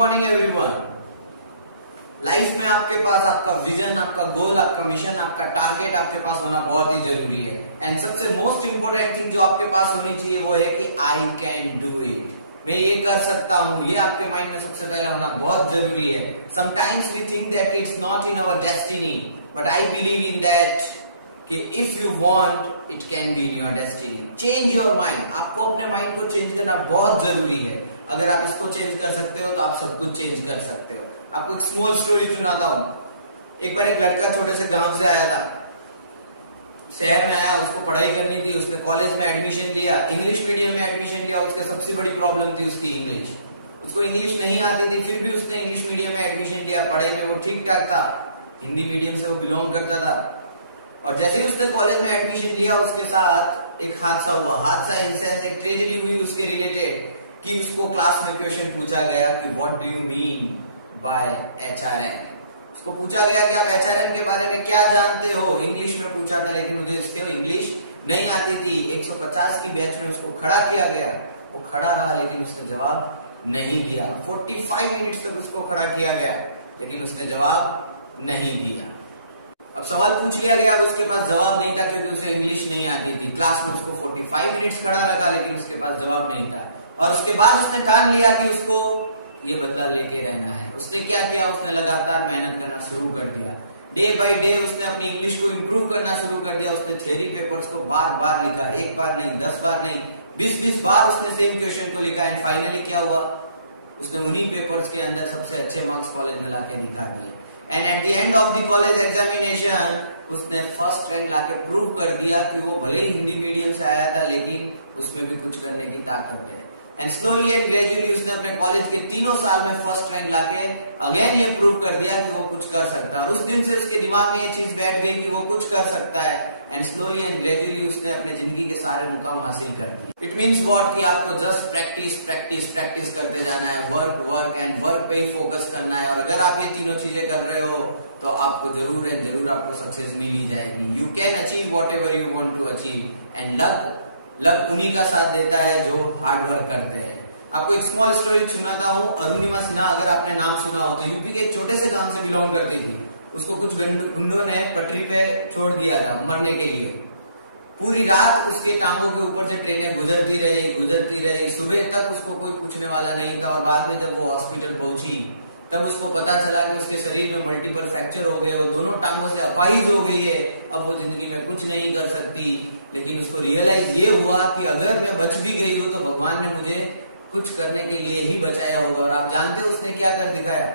Morning everyone. Life में आपके पास आपका विजन, आपका गोल, आपका मिशन, आपका टारगेट आपके पास होना बहुत ही जरूरी है। एंड सबसे मोस्ट इंपोर्टेंट थिंग जो आपके पास होनी चाहिए वो है कि आई कैन डू इट, मैं ये कर सकता हूँ। ये आपके माइंड में सबसे पहले होना बहुत जरूरी है। Sometimes we think that it's not in our destiny, but I believe in that कि if you want it can be in your destiny. Change your mind, आपको अपने माइंड को चेंज करना बहुत जरूरी है। अगर आप इसको चेंज कर सकते हो तो आप सब कुछ चेंज कर सकते हो। आपको एक स्मॉल स्टोरी सुनाता हूँ। एक बार एक लड़का छोटे से गांव से आया था, शहर में आया, उसको पढ़ाई करनी थी, उसने कॉलेज में एडमिशन लिया, इंग्लिश मीडियम में एडमिशन लिया। उसकी सबसे बड़ी प्रॉब्लम थी उसकी इंग्लिश। उसको इंग्लिश नहीं आती थी, फिर भी उसने इंग्लिश मीडियम में एडमिशन लिया। पढ़ाई में वो ठीक ठाक था, हिंदी मीडियम से वो बिलोंग करता था। और जैसे ही उसने कॉलेज में एडमिशन लिया, उसके साथ एक हादसा हुआ। हादसा इंसान एक ट्रेजेडी हुई उसके रिलेटेड कि उसको क्लास में क्वेश्चन पूछा गया कि what do you mean by HRM. उसको पूछा गया कि आप एचआरएम के बारे में क्या जानते हो। इंग्लिश में पूछा था, लेकिन मुझे इसके इंग्लिश नहीं आती थी। 150 की बेंच में उसको खड़ा किया गया। वो खड़ा रहा, लेकिन उसने जवाब नहीं दिया। 45 मिनट तक उसको खड़ा किया गया, लेकिन उसने जवाब नहीं दिया। अब सवाल पूछ लिया गया, उसके पास जवाब नहीं था क्योंकि उसे इंग्लिश नहीं आती थी। क्लास में उसको 45 मिनट खड़ा रखा, लेकिन उसके पास जवाब नहीं था। और उसके बाद उसने ठान लिया कि उसको ये बदला लेके रहना है। उसने क्या किया, उसने लगातार मेहनत करना शुरू कर दिया। डे बाय डे उसने अपनी इंग्लिश को इम्प्रूव करना शुरू कर दिया। उसने थ्योरी पेपर्स को बार बार लिखा, एक बार नहीं, 10 बार नहीं, 20 बार उसने सेम क्वेश्चन को लिखा। एंड फाइनली क्या हुआ, उसने उन्हीं पेपर्स के अंदर सबसे अच्छे मार्क्स कॉलेज में लाके दिखा दिए। And at the end of the college examination उसने फर्स्ट रैंक लाके प्रूव कर दिया कि वो भले हिंदी मीडियम से आया था, लेकिन उसमें भी कुछ करने की ताकत है। एंड स्लोली एंड ग्रेजुअली उसने अपने कॉलेज के 3 साल में फर्स्ट रैंक लाके अगेन ये प्रूव कर दिया कि वो कुछ कर सकता है। उस दिन से उसके दिमाग में ये चीज बैठ गई कि वो कुछ कर सकता है। एंड स्लोली एंड ग्रेजुअली उसने अपने जिंदगी के सारे मुकाम हासिल कर दिए। इट मीन्स व्हाट कि आपको जस्ट प्रैक्टिस प्रैक्टिस प्रैक्टिस करते जाना है। वर्क वर्क एंड वर्क पे ही फोकस करना है। और अगर आप ये तीनों चीजें कर रहे हो तो आपको जरूर एंड जरूर आपको सक्सेस मिल ही जाएगी। You can achieve whatever you want to achieve. And luck उन्हीं का साथ देता है जो हार्ड वर्क करते हैं। आपको एक स्मॉल स्टोरी सुनाता हूँ। अरुणिमा सिन्हा, अगर आपने नाम सुना हो तो यूपी के एक छोटे से गांव से बिलोंग करती थी। उसको कुछ गुंडों ने पटरी पे छोड़ दिया था मरने के लिए। पूरी रात उसके टांगों के ऊपर से ट्रेनें गुजरती रही। सुबह तक उसको कोई पूछने वाला नहीं था। और बाद में जब वो हॉस्पिटल पहुंची तब उसको पता चला कि उसके शरीर में मल्टीपल फ्रैक्चर हो गए। वो दोनों टांगों से अपाहिज हो गई है। अब वो जिंदगी में कुछ नहीं कर सकती। लेकिन उसको रियलाइज ये हुआ कि अगर मैं बच भी गई हूँ तो भगवान ने मुझे कुछ करने के लिए ही बचाया होगा। और आप जानते हो उसने क्या कर दिखाया?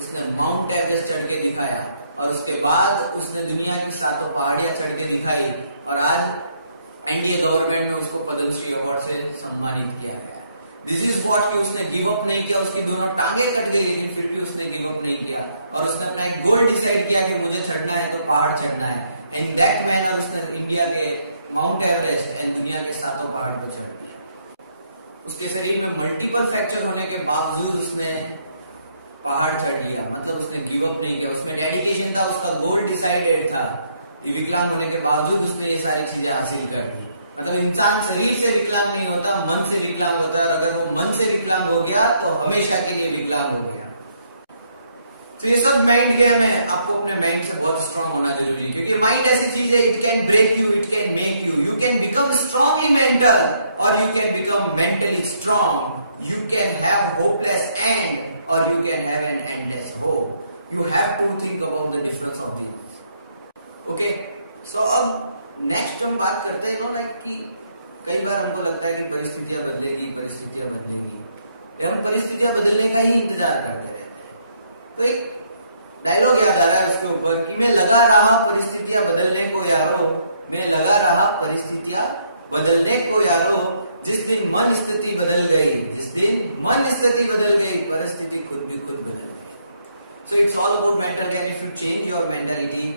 उसने माउंट एवरेस्ट चढ़ के दिखाया। और उसके बाद उसने दुनिया की 7 पहाड़ियां चढ़ के दिखाई। और आज एनडीए गवर्नमेंट ने उसको पद्मश्री अवार्ड से सम्मानित किया गया। दिस इज व्हाट कि उसने गिव अप नहीं किया। उसकी दोनों टांगे कट गई, लेकिन फिर भी उसने गिव अप नहीं किया। और उसने अपना एक गोल डिसाइड किया कि मुझे चढ़ना है तो पहाड़ चढ़ना है। एंड दैट मैनर उसने इंडिया के माउंट एवरेस्ट एंड दुनिया के 7 पहाड़ को चढ़ दिया। उसके शरीर में मल्टीपल फ्रैक्चर होने के बावजूद उसने पहाड़ चढ़ लिया। मतलब उसने गिव अप नहीं किया। उसमें डेडिकेशन था, उसका गोल डिसाइडेड था। विकलांग होने के बावजूद उसने ये सारी चीजें हासिल कर दी। मतलब इंसान शरीर से विकलांग नहीं होता, मन से विकलांग होता है। और अगर वो मन से विकलांग हो गया तो हमेशा के लिए विकलांग हो गया। तो ये सब माइंड गेम है। आपको अपने माइंड से बहुत स्ट्रांग होना जरूरी है, क्योंकि माइंड ऐसी चीज है, it can break you, it can make you. You can become strongly mental और you can become mentally strong. You can have hopeless and और you can have an endless hope. You have to think about the difference of this. Okay, so अब next हम बात करते हैं like कि कई बार हमको लगता है कि परिस्थितियां बदलेगी। हम परिस्थितियां बदलने का ही इंतजार करते रहते हैं। तो एक डायलॉग याद आ रहा है उसके ऊपर कि मैं लगा रहा परिस्थितियां बदलने को यारो, मैं लगा रहा परिस्थितियां बदलने को यारो। जिस दिन मन स्थिति बदल गई, परिस्थिति खुद भी खुद बदल गई। So it's all about mental. And if you change your mentality,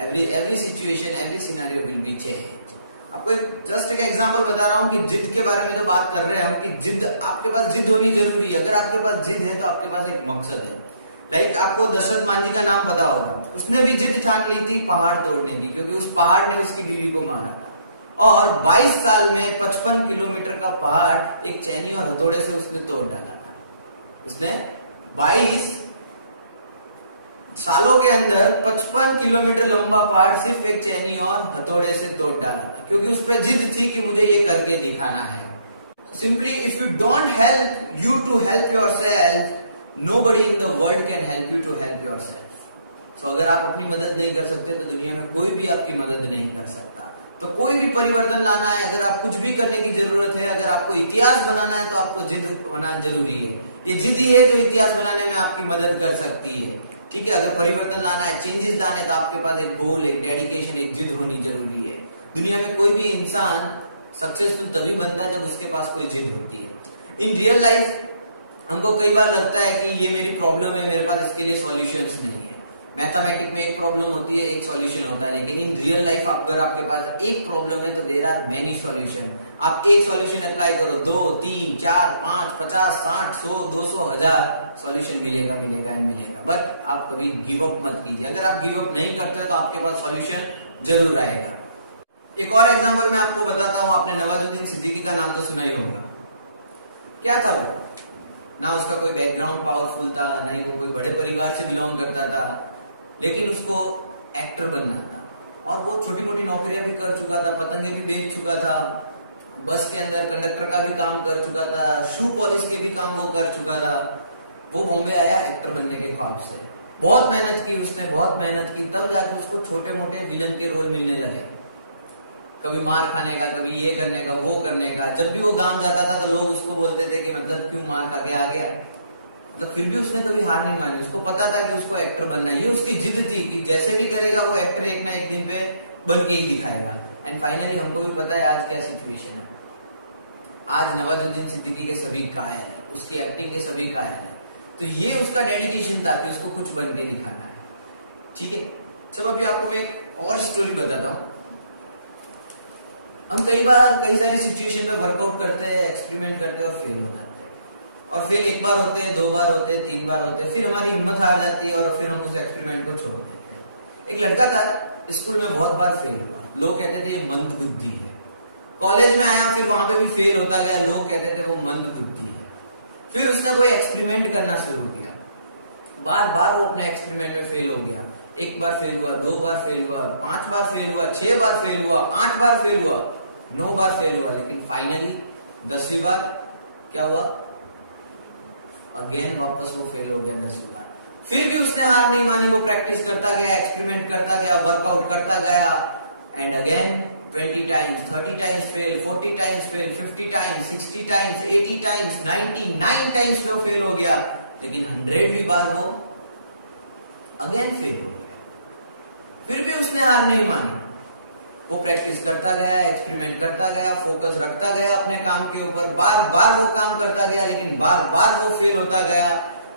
every situation, every scenario will be changed. आपको जस्ट एक एग्जांपल बता रहा हूँ कि जिद के बारे में जो बात कर रहे हैं हम, कि जिद, आपके पास जिद होनी जरूरी है। अगर आपके पास जिद है तो आपके पास एक मकसद है। लाइक आपको दशरथ मांझी का नाम पता होगा। उसने भी जिद ठान ली थी पहाड़ तोड़ने की, क्योंकि उस पहाड़ ने उसकी बीवी को मारा था। और 22 साल में 55 किलोमीटर का पहाड़ एक चैनी और हथौड़े से उसने तोड़ डाला था। उसने 22 सालों के अंदर 55 किलोमीटर लंबा पहाड़ सिर्फ एक चैनी और हथौड़े से तोड़ डाला, क्योंकि उस पर जिद थी कि मुझे ये करके दिखाना है। Simply if you don't help you to help yourself, nobody in the world can help you to help yourself. तो अगर आप अपनी मदद नहीं कर सकते तो दुनिया में कोई भी आपकी मदद नहीं कर सकता। तो कोई भी परिवर्तन लाना है, अगर आप कुछ भी करने की जरूरत है, अगर आपको इतिहास बनाना है तो आपको जिद होना जरूरी है। ये जिद ही है जो इतिहास बनाने में आपकी मदद कर सकती है। ठीक है, अगर परिवर्तन लाना है, चेंजेस लाना है, तो आपके पास एक गोल, एक डेडिकेशन, एक जिद होनी जरूरी है। दुनिया में कोई भी इंसान सक्सेसफुल तभी बनता है जब उसके पास कोई जिद होती है। इन रियल लाइफ हमको कई बार लगता है कि ये मेरी प्रॉब्लम है, मेरे पास इसके लिए सॉल्यूशंस नहीं है। मैथमेटिक्स में एक प्रॉब्लम होती है, एक सॉल्यूशन होता है, लेकिन इन रियल लाइफ अगर आपके पास एक प्रॉब्लम है तो देयर आर मेनी सॉल्यूशन। आप एक सॉल्यूशन अप्लाई करो, 2, 3, 4, 5, 50, 60, 100, 200, 1000 सॉल्यूशन मिलेगा मिलेगा मिलेगा, बट आप कभी गिव अप मत कीजिए। अगर आप गिव अप नहीं करते तो आपके पास सॉल्यूशन जरूर आएगा। एक और एग्जांपल मैं आपको बताता हूँ। आपने नवाजुद्दीन सिद्दीकी का नाम तो सुना ही होगा। क्या था वो? ना उसका कोई बैकग्राउंड पावरफुल था, नहीं वो कोई बड़े परिवार से बिलोंग करता था, लेकिन उसको एक्टर बनना था। और वो छोटी मोटी नौकरियां भी कर चुका था, पतंजलि बेच चुका था, बस के अंदर कंडक्टर का भी काम कर चुका था, शू पॉलिश के भी काम वो कर चुका था। वो बॉम्बे आया एक्टर बनने के ख्वाब से। बहुत मेहनत की उसने, बहुत मेहनत की, तब जाके उसको छोटे मोटे विलन के रोल मिलने लगे। कभी मार खाने का, कभी ये करने का, वो करने का। जब भी वो काम जाता था तो लोग उसको बोलते थे कि मतलब क्यों मार खा के आ गया। मतलब फिर भी उसने कभी हार नहीं मानी। उसको पता था कि उसको एक्टर बनना है, ये उसकी जिद थी कि जैसे भी करेगा वो एक्टर एक ना एक दिन पे बन के ही दिखाएगा। एंड फाइनली हमको भी पता है आज क्या सिचुएशन है। आज नवाजुद्दीन सिद्दीकी के सभी कायल है, उसकी एक्टिंग के सभी कायल है। तो ये उसका डेडिकेशन था कि उसको कुछ बन के दिखाना है। ठीक है, चलो अभी आपको एक और स्टोरी बताता हूँ। हम कई बार कई सारी सिचुएशन में वर्कआउट करते हैं, एक्सपेरिमेंट करते हैं और फेल हो जाते हैं। और फेल एक बार होते हैं, 2 बार होते हैं, 3 बार होते हैं, फिर हमारी हिम्मत हार जाती है और फिर हम उस एक्सपेरिमेंट को छोड़ देते हैं। एक लड़का था, स्कूल में बहुत बार फेल हुआ। लोग कहते थे ये मंद बुद्धि है। कॉलेज में आया, फिर वहां पे भी फेल होता गया, लोग कहते थे वो मंद बुद्धि है। फिर उसने कोई एक्सपेरिमेंट करना शुरू किया। बार बार वो अपने एक्सपेरिमेंट में फेल हो गया। 1 बार फेल हुआ, 2 बार फेल हुआ, 5 बार फेल हुआ, 6 बार फेल हुआ, 8 बार फेल हुआ, 9 बार फेल हुआ, लेकिन फाइनली 10वीं बार क्या हुआ? अगेन वापस वो फेल हो गया 10वीं बार। फिर भी उसने हार नहीं मानी, वो प्रैक्टिस करता गया, एक्सपेरिमेंट करता गया, वर्कआउट करता गया, and again 20 times, 30 times fail, 40 times fail, 50 times, 60 times, 80 times, 99 times वो फेल हो गया, लेकिन 100वीं बार वो अगेन फेल हो गया। फिर भी उसने हार नहीं मानी। वो प्रैक्टिस करता गया, एक्सपेरिमेंट करता गया, फोकस रखता गया अपने काम के ऊपर, बार बार वो काम करता गया, लेकिन बार बार वो फेल होता गया।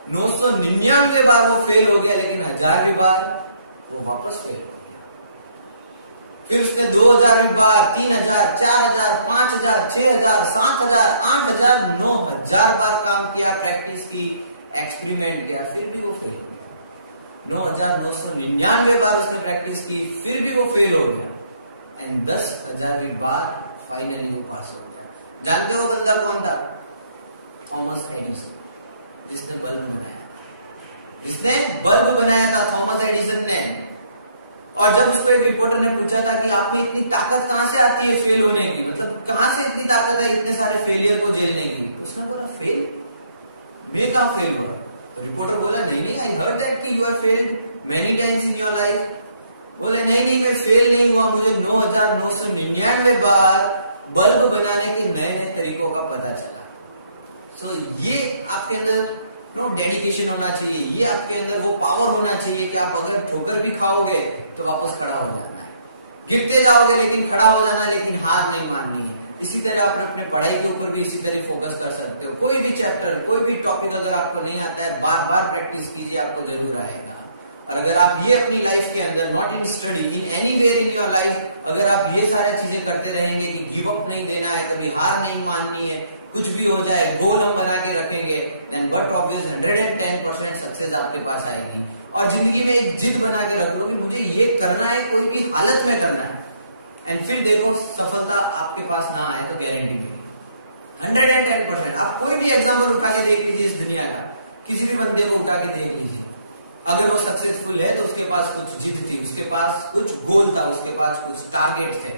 999 बार वो फेल हो गया, लेकिन 1000वीं बार वो वापस फेल हो गया। फिर उसने 2000 बार, 3000, 4000, 5000, 6000, 7000, 8000, 9000 बार काम किया, प्रैक्टिस की, एक्सपेरिमेंट किया, फिर भी वो फेल हो गया। 9999 बार उसने प्रैक्टिस की, फिर भी वो फेल हो गया। एंड 10,000वीं बार फाइनली वो पास हो गया। जानते हो बंदा कौन था? थॉमस एडिसन, जिसने बल्ब बनाया। जिसने बल्ब बनाया था थॉमस एडिसन ने। और जब उसको एक रिपोर्टर ने पूछा था कि आप में इतनी ताकत कहां से आती है फेल होने की, मतलब कहां से इतनी ताकत है इतने सारे फेलियर को झेलने की? उसने बोला फेल, मैं कहां फेल हुआ? तो रिपोर्टर बोला नहीं, आई हर्ड दैट कि you are failed many times in your life. बोले नहीं, मैं फेल नहीं हुआ, मुझे 9999 बार बल्ब बनाने के नए नए तरीकों का पता चला। सो ये आपके अंदर डेडिकेशन होना चाहिए, ये आपके अंदर वो पावर होना चाहिए कि आप अगर ठोकर भी खाओगे तो वापस खड़ा हो जाना है, गिरते जाओगे लेकिन खड़ा हो जाना, लेकिन हार नहीं माननी है। इसी तरह आप अपने पढ़ाई के ऊपर भी इसी तरह फोकस कर सकते हो। कोई भी चैप्टर, कोई भी टॉपिक अगर आपको नहीं आता है, बार बार प्रैक्टिस कीजिए, आपको जरूर आएगा। और अगर आप ये अपनी लाइफ के अंदर, not in study, in anywhere in your life, अगर आप ये सारी चीजें करते रहेंगे कि गिव अप नहीं देना है, कभी हार नहीं माननी है, कुछ भी हो जाए गोल हम बना के रखेंगे, देन व्हाट ऑब्वियस 110% सक्सेस आपके पास आएगी। और जिंदगी में एक जिद बना के रख लो कि मुझे ये करना है, कोई भी हालत में करना है, एंड फिर देखो सफलता आपके पास ना आए तो गारंटी 110%। आप कोई भी एग्जाम्पल उठा के देख लीजिए इस दुनिया का, किसी भी बंदे को उठा के देख लीजिए, अगर वो सक्सेसफुल है तो उसके पास कुछ जिद थी, उसके पास कुछ गोल था, उसके पास कुछ टारगेट थे।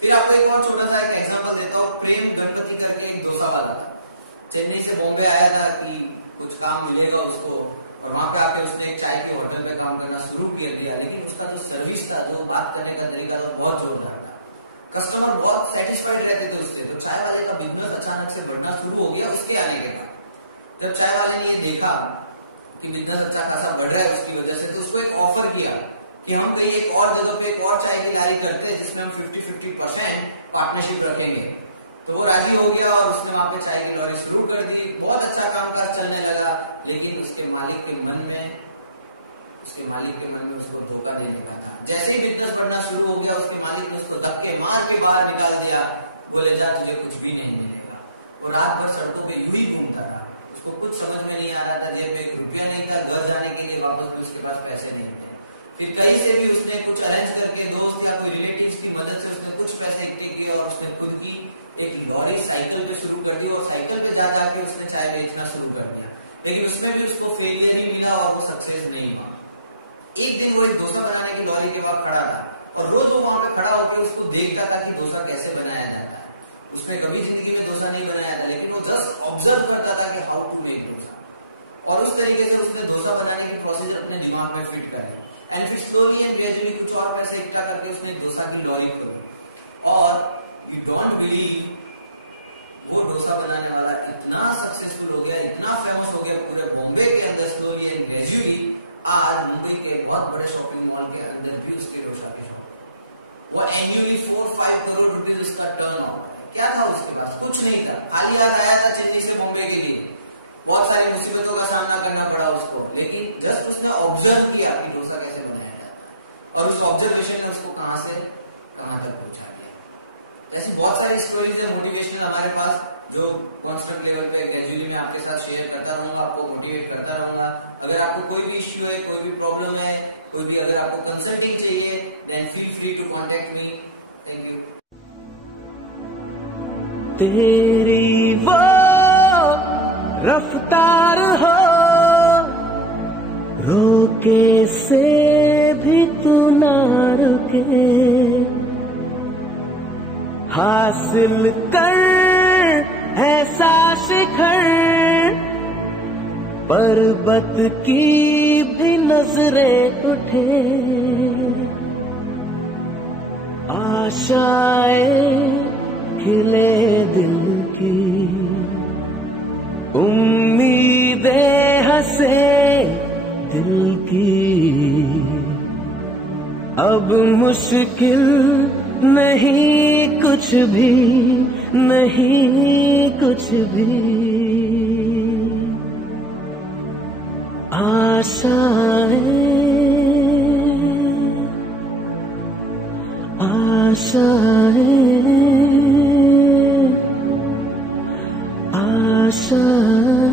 फिर आपको एक और छोटा सा एक एग्जांपल देता हूँ। प्रेम गणपति करके एक डोसा वाला था, चेन्नई से बॉम्बे आया था कि कुछ काम मिलेगा उसको, और वहां पे आके उसने एक चाय के होटल में काम करना शुरू कर दिया। लेकिन उसका जो सर्विस था, जो बात करने का तरीका था, बहुत जोरदार था, कस्टमर बहुत सेटिस्फाइड रहते थे उससे। तो चाय वाले का बिजनेस अचानक से बढ़ना शुरू हो गया उसके आने के बाद। जब चाय वाले ने ये देखा कि बिजनेस अच्छा खासा बढ़ रहा है उसकी वजह से, तो उसको एक ऑफर किया कि हम कहीं एक और जगह पे एक और चाय की लारी करते हैं जिसमें हम 50-50% पार्टनरशिप रखेंगे। तो वो राजी हो गया और उसने वहां पे चाय की लॉरी शुरू कर दी। बहुत अच्छा कामकाज चलने लगा। लेकिन उसके मालिक के मन में उसको धोखा देने का था। जैसे ही बिजनेस बढ़ना शुरू हो गया, उसके मालिक ने उसको धक्के मार के बाहर निकाल दिया, बोले जा तुझे कुछ भी नहीं मिलेगा। वो रात भर सड़कों पे यूं ही घूमता रहा, उसको कुछ समझ में नहीं आ रहा था, जेब में एक रुपया नहीं था, घर जाने के लिए वापस भी उसके पास पैसे नहीं थे। फिर कहीं से भी उसने कुछ अरेंज करके, दोस्त या कोई रिलेटिव्स की मदद से उसने कुछ पैसे इकट्ठे किए और उसने खुद की एक लॉरी साइकिल पे शुरू कर दी और साइकिल पे जा जाके उसने चाय बेचना शुरू कर दिया। लेकिन उसमें भी उसको फेलियर ही मिला और वो सक्सेस नहीं हुआ। एक दिन वो एक डोसा बनाने की लॉरी के पास खड़ा था और रोज वो वहां पे खड़ा होकर उसको देखता था कि डोसा कैसे बनाया जाता है। उसने कभी जिंदगी में डोसा नहीं बनाया था, लेकिन वो जस्ट ऑब्जर्व करता था कि हाउ टू मेक डोसा, और उस तरीके से उसने डोसा बनाने की प्रोसेस अपने दिमाग में फिट कर लिया। एंड फिर स्लोली एंड ग्रेजुअली कुछ और पैसे इकट्ठा करके उसने डोसा की लॉरी खोली। और यू डोंट बिलीव, वो डोसा बनाने वाला इतना सक्सेसफुल हो गया, इतना फेमस हो गया पूरे बॉम्बे के अंदर। स्लोली एंड ग्रेजुअली आज मुंबई के बहुत बड़े शॉपिंग मॉल के अंदर भी उसके डोसा के शॉप। वो एन्युअली 4-5 करोड़ रुपीज उसका टर्न आउट है। क्या था उसके पास? कुछ नहीं था, खाली हाथ आया था चेन्नई से बॉम्बे के लिए। बहुत सारी मुसीबतों का सामना करना पड़ा उसको, लेकिन जस्ट उसने ऑब्जर्व किया कि डोसा कैसे बनाया जाता है, और उस ऑब्जर्वेशन ने उसको कहां से कहां तक पहुंचा दिया। ऐसी बहुत सारी स्टोरीज है मोटिवेशनल हमारे पास, जो कांस्टेंट लेवल पे ग्रेजुअली मैं आपके साथ शेयर करता रहूंगा, आपको मोटिवेट करता रहूंगा। अगर आपको कोई भी इश्यू है, कोई भी प्रॉब्लम है, कोई भी अगर आपको कंसल्टिंग चाहिए, then feel free to contact me. Thank you. तेरी वो रफ्तार हो, रोके से भी तू ना रुके, हासिल कर ऐसा शिखर, पर्वत की भी नजरें उठे, आशाएं खिले दिल की, उम्मीदें हंसे दिल की, अब मुश्किल नहीं कुछ भी, नहीं कुछ भी, आशाएं आशाएं आशाएं।